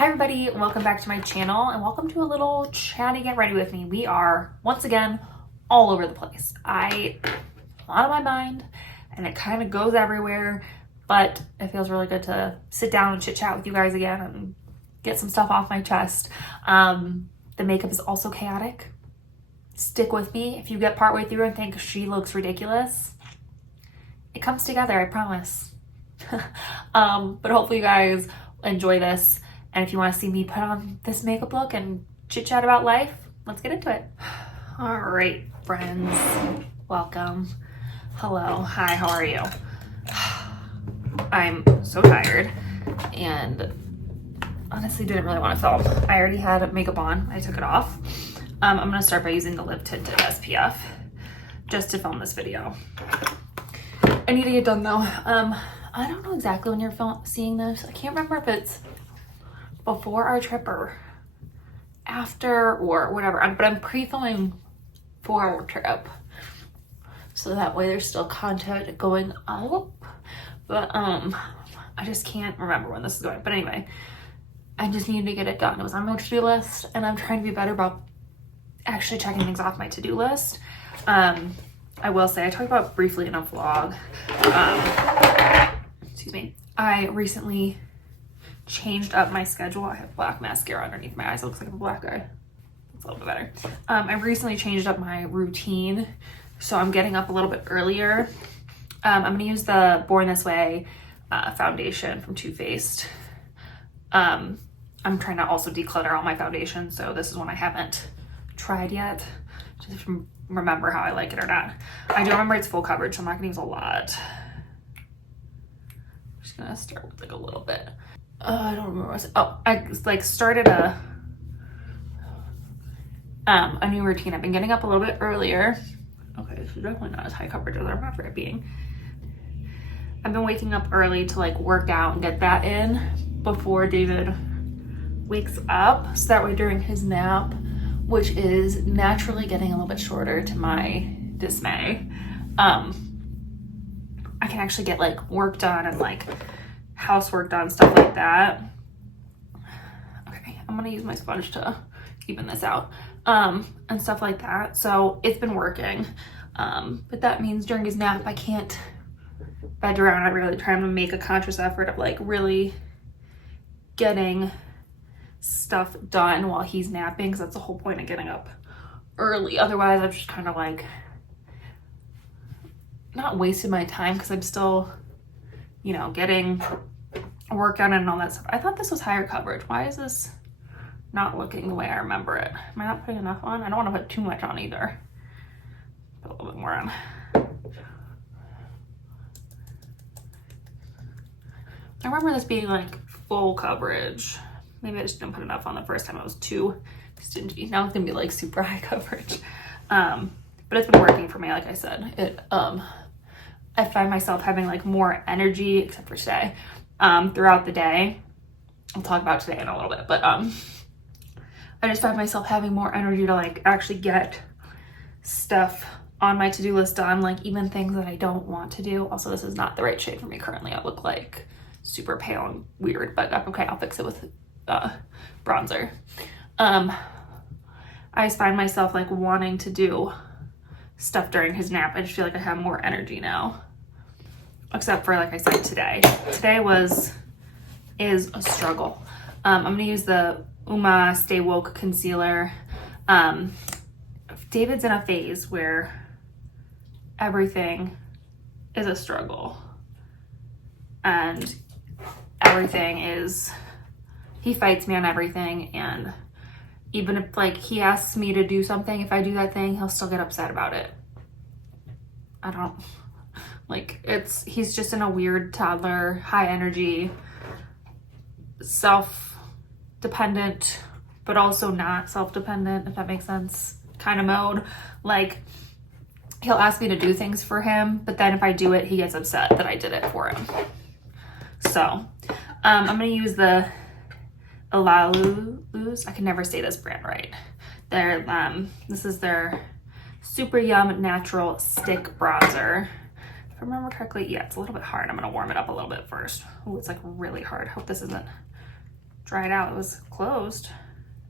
Hi everybody, welcome back to my channel and welcome to a little chatty get ready with me. We are once again all over the place. A lot on my mind and it kind of goes everywhere, but it feels really good to sit down and chit chat with you guys again and get some stuff off my chest. The makeup is also chaotic. Stick with me. If you get partway through and think she looks ridiculous, it comes together, I promise. But hopefully you guys enjoy this. And if you want to see me put on this makeup look and chit chat about life, let's get into it. All right, friends, welcome. Hello, hi, how are you? I'm so tired and honestly didn't really want to film. I already had makeup on, I took it off. I'm gonna start by using the lip tinted SPF just to film this video. I need to get done though. I don't know exactly when you're seeing this. I can't remember if it's before our trip or after or whatever, but I'm pre-filming for our trip, so that way there's still content going up, but I just can't remember when this is going. But anyway, I just needed to get it done. It was on my to-do list and I'm trying to be better about actually checking things off my to-do list. I will say, I talked about briefly in a vlog, excuse me, I recently changed up my schedule. I have black mascara underneath my eyes. It looks like I'm a black guy. It's a little bit better. I recently changed up my routine, so I'm getting up a little bit earlier. I'm gonna use the Born This Way foundation from Too Faced. I'm trying to also declutter all my foundations, so this is one I haven't tried yet. Just remember how I like it or not. I do remember it's full coverage, so I'm not gonna use a lot. I'm just gonna start with like a little bit. I don't remember what I said. Oh, I like started a new routine. I've been getting up a little bit earlier. Okay, so definitely not as high coverage as I remember it being. I've been waking up early to like work out and get that in before David wakes up, so that way during his nap, which is naturally getting a little bit shorter to my dismay, I can actually get like work done and like housework done, stuff like that. Okay, I'm gonna use my sponge to even this out, and stuff like that. So it's been working, but that means during his nap I can't bed around. I really try to make a conscious effort of like really getting stuff done while he's napping, because that's the whole point of getting up early. Otherwise I've just kind of like not wasted my time, because I'm still, you know, getting work done and all that stuff. I thought this was higher coverage. Why is this not looking the way I remember it? Am I not putting enough on? I don't want to put too much on either. Put a little bit more on. I remember this being like full coverage. Maybe I just didn't put enough on the first time. I was too stingy. Now it's gonna be like super high coverage. But it's been working for me. Like I said, I find myself having like more energy, except for today, throughout the day. I'll talk about today in a little bit, but I just find myself having more energy to like actually get stuff on my to-do list done, like even things that I don't want to do. Also, this is not the right shade for me currently. I look like super pale and weird, but okay, I'll fix it with bronzer. I just find myself like wanting to do stuff during his nap. I just feel like I have more energy now, except for, like I said, today is a struggle. I'm gonna use the Uma Stay Woke concealer. David's in a phase where everything is a struggle and he fights me on everything, and even if like he asks me to do something, if I do that thing, he'll still get upset about it. I don't like, he's just in a weird toddler, high energy, self-dependent, but also not self-dependent, if that makes sense, kind of mode. Like, he'll ask me to do things for him, but then if I do it, he gets upset that I did it for him. So, I'm gonna use the Lemieux. I can never say this brand right. This is their Super Yum Natural Stick Bronzer. If I remember correctly, yeah, it's a little bit hard. I'm gonna warm it up a little bit first. Oh, it's like really hard. Hope this isn't dried out. It was closed.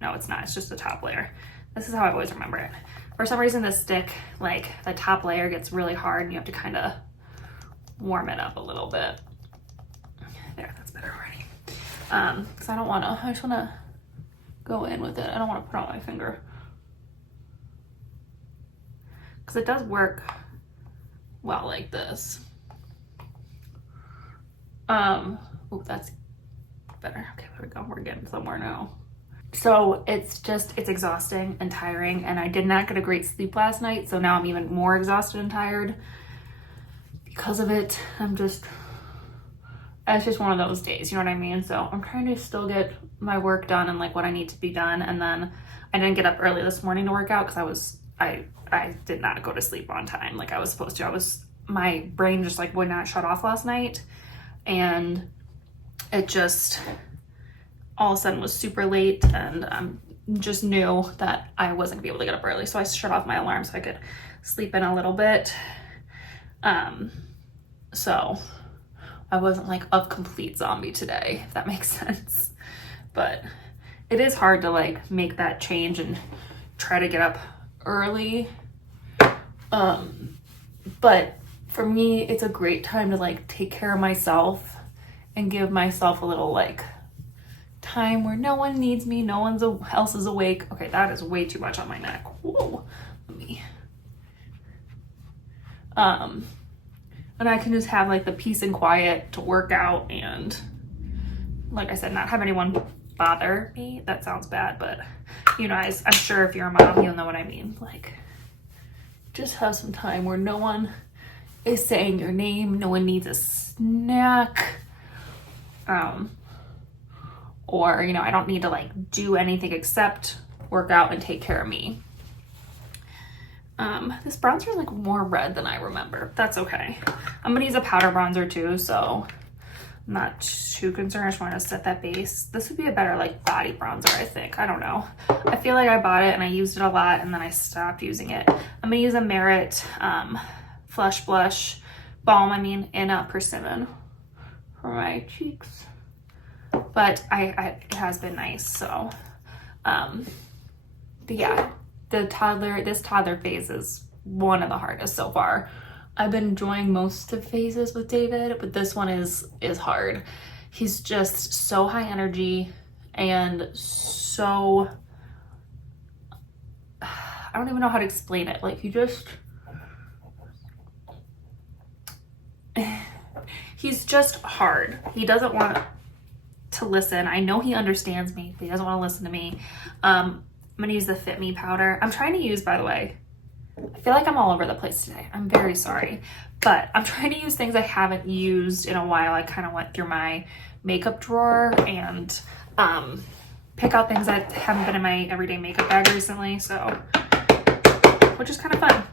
No, it's not. It's just the top layer. This is how I always remember it. For some reason, this stick, like the top layer gets really hard and you have to kind of warm it up a little bit. There, that's better already. Because I don't want to, I just want to go in with it. I don't want to put out my finger. Because it does work well like this. Oh, that's better. Okay, there we go. We're getting somewhere now. So it's exhausting and tiring, and I did not get a great sleep last night, so now I'm even more exhausted and tired because of it. It's just one of those days, you know what I mean? So I'm trying to still get my work done and like what I need to be done. And then I didn't get up early this morning to work out because I did not go to sleep on time like I was supposed to. My brain just like would not shut off last night, and it just all of a sudden was super late, and just knew that I wasn't gonna be able to get up early. So I shut off my alarm so I could sleep in a little bit. So I wasn't like a complete zombie today, if that makes sense. But it is hard to like make that change and try to get up early. But for me, it's a great time to like take care of myself and give myself a little like time where no one needs me, no one else is awake. Okay, that is way too much on my neck. Whoa, let me. And I can just have like the peace and quiet to work out and, like I said, not have anyone bother me. That sounds bad, but you know, I'm sure if you're a mom, you'll know what I mean. Like, just have some time where no one is saying your name, no one needs a snack, or, you know, I don't need to like do anything except work out and take care of me. This bronzer is like more red than I remember. That's okay. I'm gonna use a powder bronzer too, so I'm not too concerned. I just want to set that base. This would be a better like body bronzer, I think. I don't know. I feel like I bought it and I used it a lot and then I stopped using it. I'm gonna use a Merit Flush Blush Balm, in Persimmon for my cheeks. But it has been nice, so but yeah, this toddler phase is one of the hardest so far. I've been enjoying most of phases with David, but this one is hard. He's just so high energy and so, I don't even know how to explain it. Like, he's just hard. He doesn't want to listen. I know he understands me, but he doesn't want to listen to me. I'm gonna use the Fit Me powder. I'm trying to use, by the way, I feel like I'm all over the place today. I'm very sorry, but I'm trying to use things I haven't used in a while. I kind of went through my makeup drawer and pick out things that haven't been in my everyday makeup bag recently, so, which is kind of fun.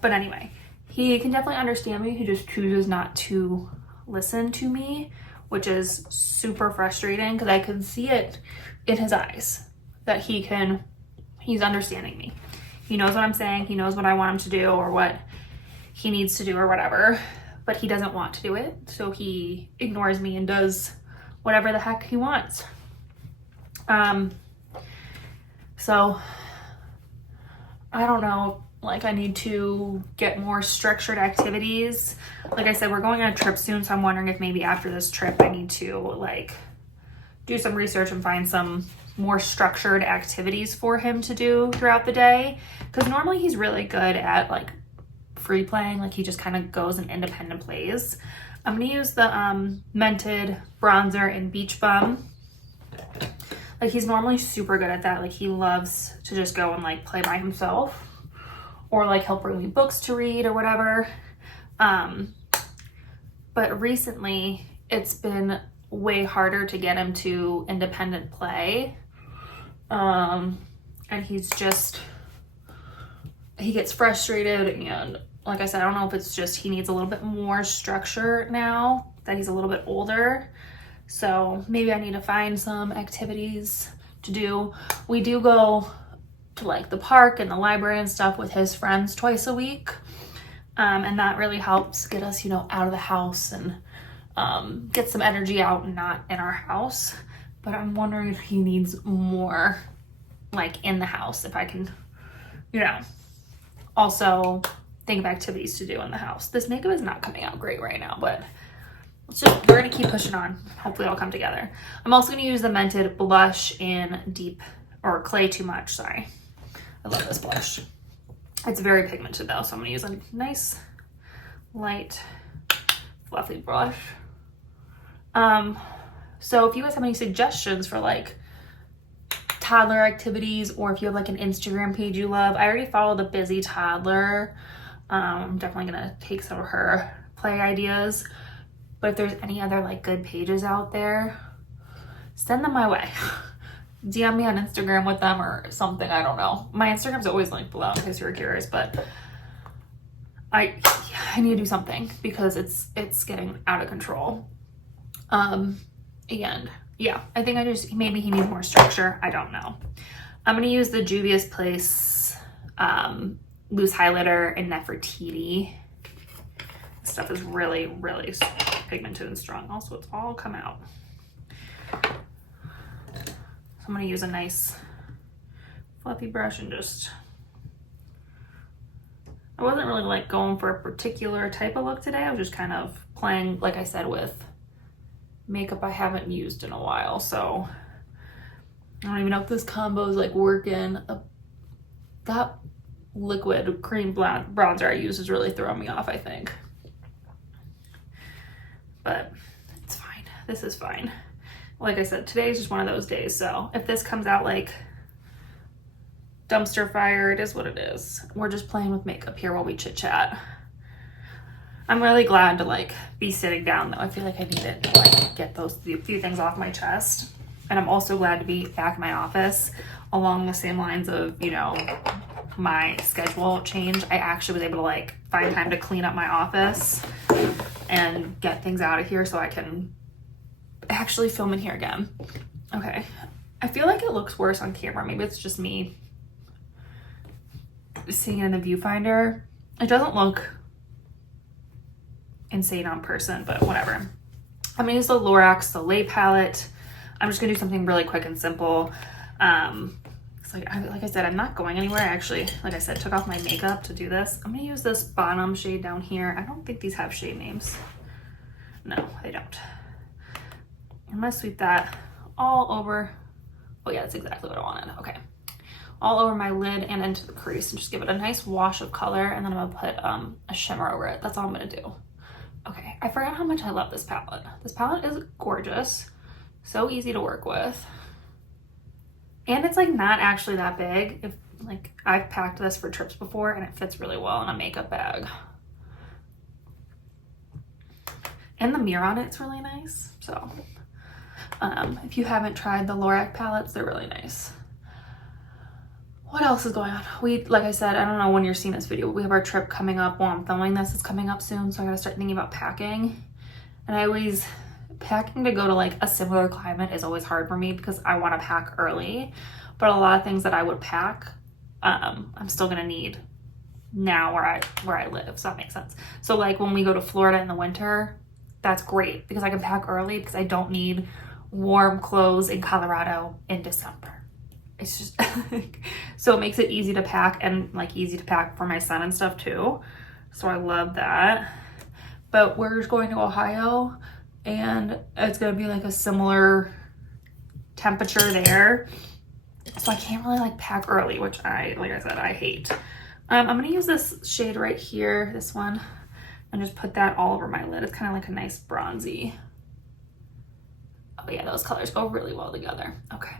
But anyway, he can definitely understand me. He just chooses not to listen to me, which is super frustrating because I can see it in his eyes that he's understanding me. He knows what I'm saying. He knows what I want him to do or what he needs to do or whatever, but he doesn't want to do it. So he ignores me and does whatever the heck he wants. So I don't know, like I need to get more structured activities. Like I said, we're going on a trip soon, so I'm wondering if maybe after this trip I need to like do some research and find some more structured activities for him to do throughout the day. Because normally he's really good at like free playing, like he just kind of goes and independent plays. I'm gonna use the Mented bronzer in Beach Bum. Like he's normally super good at that. Like he loves to just go and like play by himself, or like he'll bring me books to read or whatever. But recently it's been way harder to get him to independent play. And he gets frustrated, and like I said, I don't know if it's just he needs a little bit more structure now that he's a little bit older. So maybe I need to find some activities to do. We do go to like the park and the library and stuff with his friends twice a week. And that really helps get us, you know, out of the house and get some energy out and not in our house. But I'm wondering if he needs more like in the house, if I can, you know, also think of activities to do in the house. This makeup is not coming out great right now, but we're gonna keep pushing on. Hopefully it'll come together. I'm also gonna use the Mented blush in Clay Too Much, sorry. I love this blush. It's very pigmented though, so I'm gonna use a nice, light, fluffy brush. So if you guys have any suggestions for like toddler activities, or if you have like an Instagram page you love, I already follow the Busy Toddler. I'm definitely gonna take some of her play ideas. But if there's any other like good pages out there, send them my way. DM me on Instagram with them or something, I don't know. My Instagram's always linked below in case you were curious, but I need to do something because it's getting out of control. And yeah, I think maybe he needs more structure. I don't know. I'm gonna use the Juvia's Place loose highlighter in Nefertiti. This stuff is really, really pigmented and strong. Also, it's all come out. So I'm gonna use a nice fluffy brush and I wasn't really like going for a particular type of look today. I was just kind of playing, like I said, with makeup I haven't used in a while. So I don't even know if this combo is like working. That liquid cream bronzer I use is really throwing me off, I think. But it's fine. This is fine. Like I said, today is just one of those days. So if this comes out like dumpster fire, it is what it is. We're just playing with makeup here while we chit chat. I'm really glad to like be sitting down though. I feel like I need it to like get those few things off my chest. And I'm also glad to be back in my office along the same lines of, you know, my schedule change. I actually was able to like find time to clean up my office and get things out of here so I can actually film in here again. Okay. I feel like it looks worse on camera. Maybe it's just me seeing it in the viewfinder. It doesn't look insane on person, but whatever. I'm gonna use the Lorac Soleil palette. I'm just gonna do something really quick and simple. Like I said, I'm not going anywhere. I actually, like I said, took off my makeup to do this. I'm gonna use this bottom shade down here. I don't think these have shade names. No, they don't. I'm gonna sweep that all over. Oh yeah, that's exactly what I wanted. Okay. All over my lid and into the crease and just give it a nice wash of color. And then I'm gonna put a shimmer over it. That's all I'm gonna do. Okay, I forgot how much I love this palette. This palette is gorgeous. So easy to work with. And it's like not actually that big. I've packed this for trips before and it fits really well in a makeup bag. And the mirror on it's really nice. So if you haven't tried the Lorac palettes, they're really nice. What else is going on? Like I said, I don't know when you're seeing this video, but we have our trip coming up while I'm filming this. It's coming up soon, so I gotta start thinking about packing. And packing to go to like a similar climate is always hard for me because I want to pack early, but a lot of things that I would pack, I'm still gonna need now where I live, so that makes sense. So like when we go to Florida in the winter, that's great because I can pack early because I don't need warm clothes in Colorado in December. It's just so it makes it easy to pack and like easy to pack for my son and stuff too. So I love that. But we're just going to Ohio and it's gonna be like a similar temperature there. So I can't really like pack early, which like I said, I hate. I'm gonna use this shade right here, this one, and just put that all over my lid. It's kind of like a nice bronzy. Oh yeah, those colors go really well together. Okay.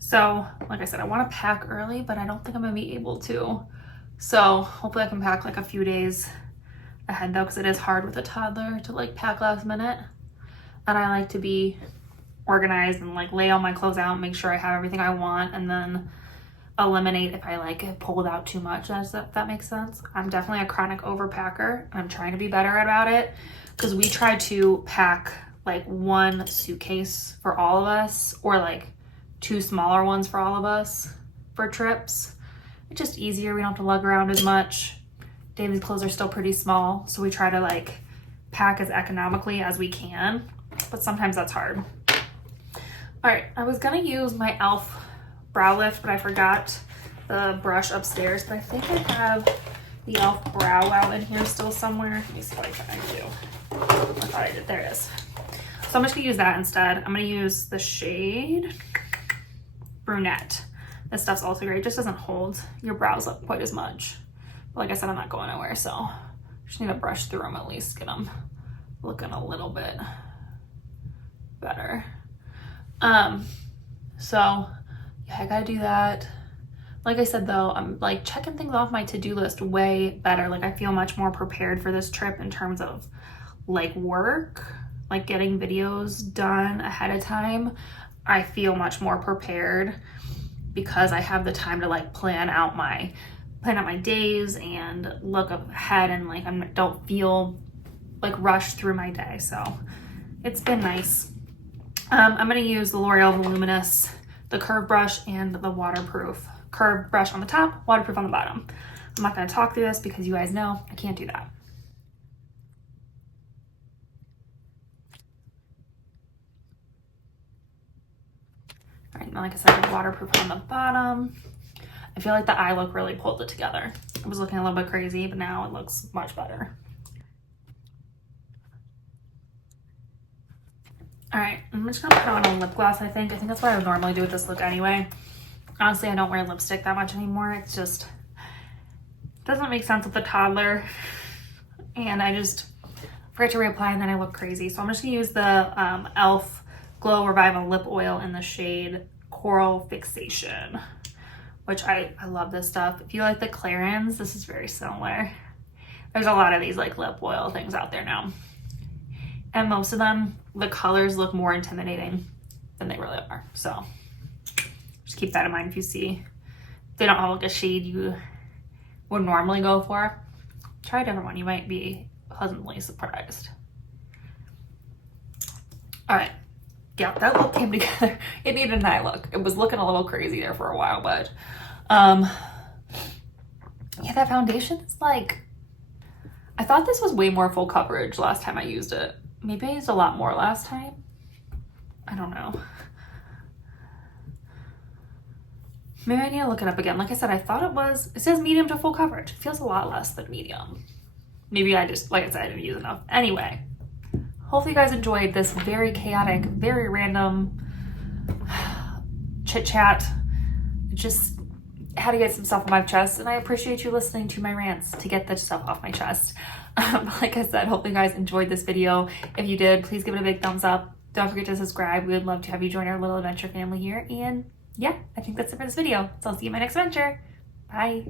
So like I said, I want to pack early, but I don't think I'm gonna be able to. So hopefully I can pack like a few days ahead though, because it is hard with a toddler to like pack last minute. And I like to be organized and like lay all my clothes out and make sure I have everything I want, and then eliminate if I like it pulled out too much. If that makes sense. I'm definitely a chronic overpacker. I'm trying to be better about it because we try to pack like one suitcase for all of us, or like 2 smaller ones for all of us for trips. It's just easier. We don't have to lug around as much. David's clothes are still pretty small, so we try to like pack as economically as we can, but sometimes that's hard. All right, I was gonna use my e.l.f. brow lift, but I forgot the brush upstairs, but I think I have the e.l.f. brow out in here still somewhere. Let me see what I can do. I thought I did, there it is. So I'm just gonna use that instead. I'm gonna use the shade Brunette. This stuff's also great. It just doesn't hold your brows up quite as much. But like I said, I'm not going nowhere, so just need to brush through them at least, get them looking a little bit better. So yeah, I gotta do that. Like I said though, I'm like checking things off my to-do list way better. Like I feel much more prepared for this trip in terms of like work, like getting videos done ahead of time. I feel much more prepared because I have the time to like plan out my days and look ahead, and like I don't feel like rushed through my day. So it's been nice. I'm gonna use the L'Oreal Voluminous, the curved brush and the waterproof. Curved brush on the top, waterproof on the bottom. I'm not gonna talk through this because you guys know I can't do that. All right, now like I said, the waterproof on the bottom. I feel like the eye look really pulled it together. It was looking a little bit crazy, but now it looks much better. All right, I'm just gonna put on a lip gloss, I think. That's what I would normally do with this look anyway. Honestly, I don't wear lipstick that much anymore. It's just doesn't make sense with a toddler. And I just forget to reapply and then I look crazy. So I'm just gonna use the e.l.f. Glow Revival Lip Oil in the shade Coral Fixation, which I love this stuff. If you like the Clarins, this is very similar. There's a lot of these like lip oil things out there now. And most of them, the colors look more intimidating than they really are. So just keep that in mind if you see they don't have like a shade you would normally go for. Try a different one. You might be pleasantly surprised. All right. Yeah, that look came together. It needed an eye look. It was looking a little crazy there for a while, but yeah, that foundation is like, I thought this was way more full coverage last time I used it. Maybe I used a lot more last time. I don't know. Maybe I need to look it up again. Like I said, I thought it says medium to full coverage. It feels a lot less than medium. Maybe I just, like I said, I didn't use enough. Anyway, hopefully you guys enjoyed this very chaotic, very random chit chat. Just had to get some stuff off my chest, and I appreciate you listening to my rants to get that stuff off my chest. Like I said, hopefully you guys enjoyed this video. If you did, please give it a big thumbs up. Don't forget to subscribe. We would love to have you join our little adventure family here. And yeah, I think that's it for this video. So I'll see you in my next adventure. Bye.